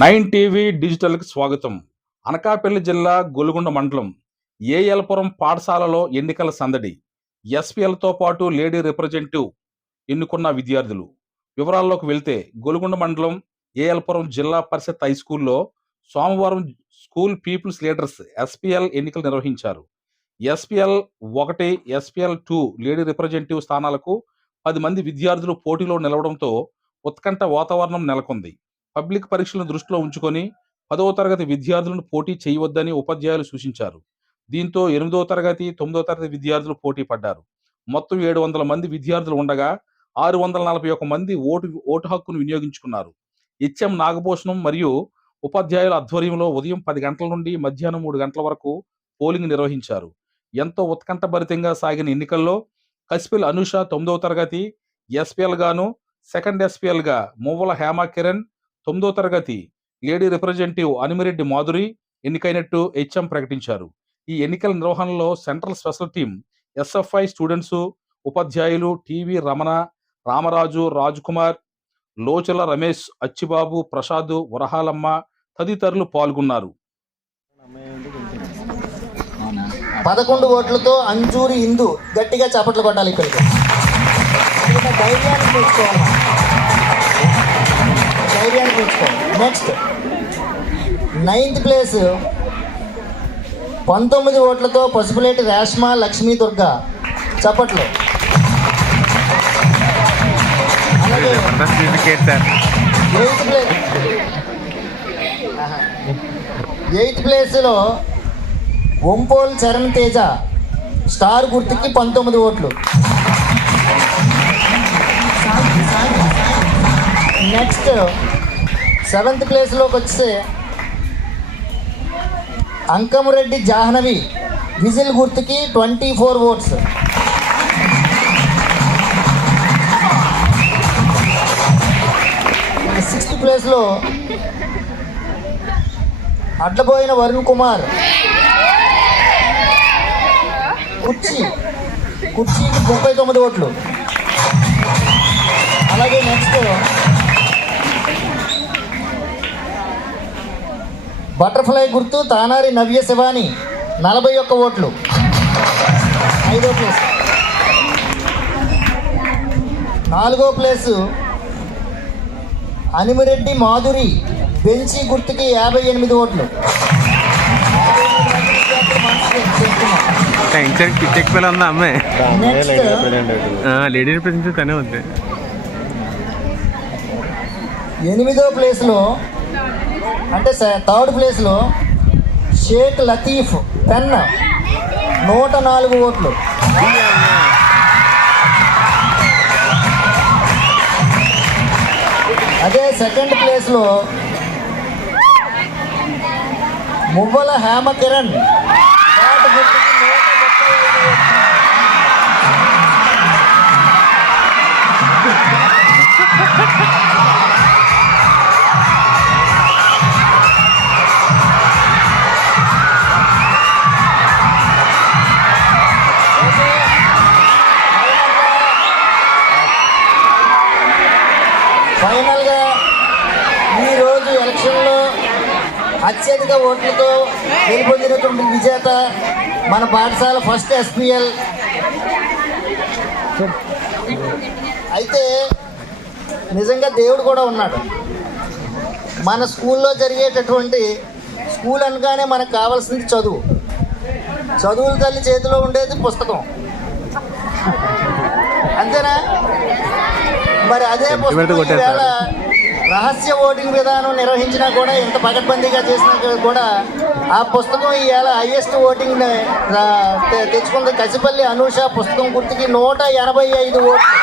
Nine TV డిజిటల్కి స్వాగతం. అనకాపల్లి జిల్లా గొలుగొండ మండలం ఏఎల్పురం పాఠశాలలో ఎన్నికల సందడి. ఎస్పీఎల్తో పాటు లేడీ రిప్రజెంటేటివ్ ఎన్నుకున్న విద్యార్థులు. వివరాల్లోకి వెళ్తే గొలుగొండ మండలం ఏఎల్పురం జిల్లా పరిషత్ హై స్కూల్లో సోమవారం స్కూల్ పీపుల్స్ లీడర్స్ ఎస్పీఎల్ ఎన్నికలు నిర్వహించారు. ఎస్పీఎల్ 1, ఎస్పీఎల్ 2 లేడీ రిప్రజెంటేటివ్ స్థానాలకు 10 మంది విద్యార్థులు పోటీలో నిలవడంతో ఉత్కంఠ వాతావరణం నెలకొంది. పబ్లిక్ పరీక్షలను దృష్టిలో ఉంచుకొని 10వ తరగతి విద్యార్థులను పోటీ చేయవద్దని ఉపాధ్యాయులు సూచించారు. దీంతో 8వ తరగతి, 9వ తరగతి విద్యార్థులు పోటీ పడ్డారు. మొత్తం 700 మంది విద్యార్థులు ఉండగా 641 మంది ఓటు హక్కును వినియోగించుకున్నారు. హెచ్ఎం నాగభూషణం మరియు ఉపాధ్యాయుల ఆధ్వర్యంలో ఉదయం 10 గంటల నుండి మధ్యాహ్నం 3 గంటల వరకు పోలింగ్ నిర్వహించారు. ఎంతో ఉత్కంఠభరితంగా సాగిన ఎన్నికల్లో కసిపిల్ అనూష 9వ తరగతి ఎస్పీఎల్ గాను, సెకండ్ ఎస్పీఎల్ గా మువ్వల హేమ కిరణ్, 9వ తరగతి లేడీ రిప్రజెంటేటివ్ అనిమిరెడ్డి మాధురి ఎన్నికైనట్టు హెచ్ఎం ప్రకటించారు. ఈ ఎన్నికల నిర్వహణలో central special team, SFI students, ఉపాధ్యాయులు టీవీ రమణ, రామరాజు, రాజ్కుమార్, లోచల రమేష్, అచ్చిబాబు, ప్రసాద్, వరహాలమ్మ తదితరులు పాల్గొన్నారు. 11 ఓట్లతో అంజూరి ఇందు గట్టిగా చప్పట్లు కొట్టాలి. ఇక్కడికి ధైర్యాన్ని చూసుకోవాలి. నెక్స్ట్ 9th ప్లేస్ 19 ఓట్లతో పసుపులేటి రేష్మ లక్ష్మీ దుర్గా చప్పట్లు. అలాగే 8th ప్లేస్లో ఒంపోల్ చరణ్ తేజ స్టార్ గుర్తుకి 19 ఓట్లు. నెక్స్ట్ 7th ప్లేస్లోకి వస్తే అంకమురెడ్డి జాహ్నవి విజిల్ గుర్తుకి 24 ఓట్స్. సిక్స్త్ ప్లేస్లో అడ్లబోయిన వరుణ్ కుమార్ కుర్చీకి 39 ఓట్లు. అలాగే నెక్స్ట్ బటర్ఫ్లై గుర్తు తానారి నవ్య శివాని 41 ఓట్లు. 5వ ప్లేస్. 4వ ప్లేసు అనిమిరెడ్డి మాధురి బెంచి గుర్తుకి 58 ఓట్లు. లేడీ రిప్రజెంటేటివ్ తనే ఉంది. 8వ ప్లేస్లో అంటే 3rd ప్లేస్లో షేక్ లతీఫ్ పెన్ 104 ఓట్లు. అదే 2nd ప్లేస్లో మువ్వల హేమ కిరణ్ ఫైనల్గా ఈరోజు ఎలక్షన్లో అత్యధిక ఓట్లతో గెలుపొందినటువంటి విజేత మన పాఠశాల ఫస్ట్ ఎస్పీఎల్. అయితే నిజంగా దేవుడు కూడా ఉన్నాడు. మన స్కూల్లో జరిగేటటువంటి స్కూల్ అనగానే మనకు కావాల్సింది చదువు. చదువుల తల్లి చేతిలో ఉండేది పుస్తకం, అంతేనా? మరి అదే పుస్తకం ఈవేళ రహస్య ఓటింగ్ విధానం నిర్వహించినా కూడా, ఇంత పకడ్బందీగా చేసినా కూడా ఆ పుస్తకం ఈవేళ హైయెస్ట్ ఓటింగ్ తెచ్చుకుంది. కసిపల్లి అనూష పుస్తకం గుర్తుకి 185 ఓట్లు.